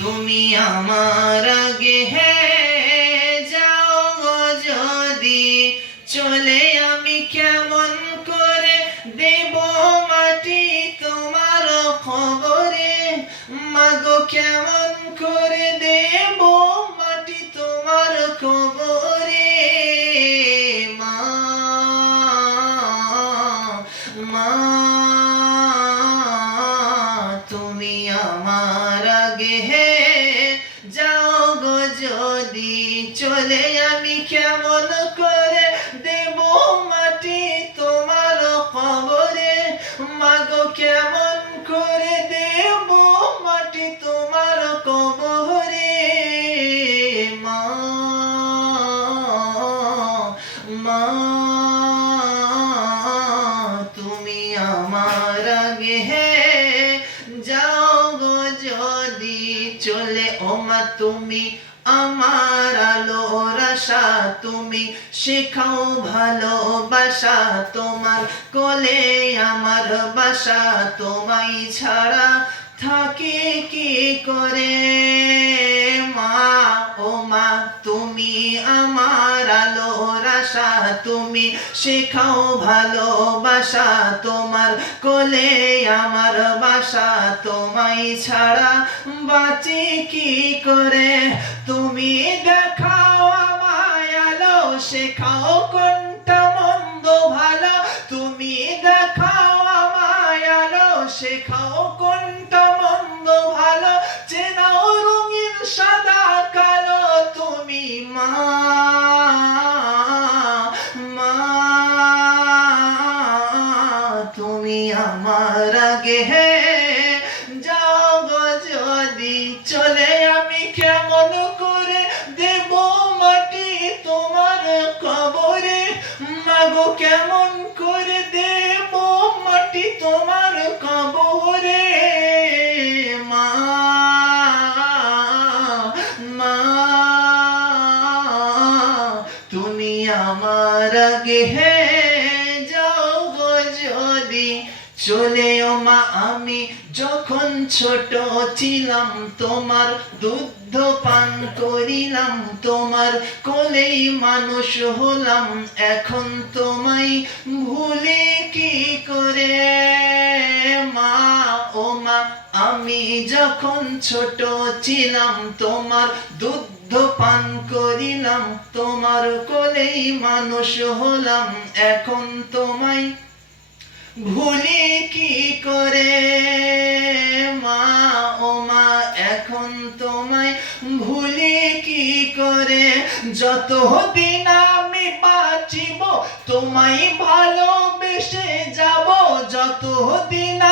তুমি আমার আগে যাও গো যদি চলে, আমি কেমন করে দেব মাটি তোমার খবরে। মাগো কেমন করে দেব মাটি তোমার খবরে। মা মা তুমি আমার আগে যাও গো যদি চলে, আমি কেমন করে দেব মাটি তোমার খবরে। মাগো কেমন করে দেব মাটি তোমার কবরে। মা মা তুমি আমার আগে যাও গো যদি চলে। ও মা তুমি আমার আলোর আশা, তুমি শেখাও ভালোবাসা, তোমার কোলে আমার বাসা। তোমায় ছাড়া থাকি কি করে মা। ও মা তুমি আমার আলোর আশা, তুমি শেখাও ভালোবাসা, তোমার কোলে আমার বাসা। তোমায় ছাড়া বাঁচি কি করে। তুমি দেখাও আমায় আলো, শেখাও কোনটা মন্দ ভালো। তুমি দেখাও আমায় আলো, শেখাও কোনটা মন্দ ভালো। চেনাও রঙিন সাদা কালো। তুমি মা মা তুমি আমার আগে যাও গো যদি চলে, আমি কেমন করে দেব মাটি তোমার কবরে। মাগো কেমন করে দেব মাটি তোমার কবরে। মা মা তুমি আমার আগে যাও গো যদি চলে। ও মা আমি যখন ছোট ছিলাম তোমার দুধ পান করিলাম, তোমার কোলেই মানুষ হলাম। এখন তোমায় ভুলি কি করে মা। ও মা আমি যখন ছোট ছিলাম তোমার দুধ পান করিলাম, তোমার কোলেই মানুষ হলাম। এখন তোমায় ভুলি কি করে মা। ও মা এখন তোমায় ভুলি কি করে। যতদিন আমি বাঁচিব তোমায় ভালোবেসে যাব, যতদিন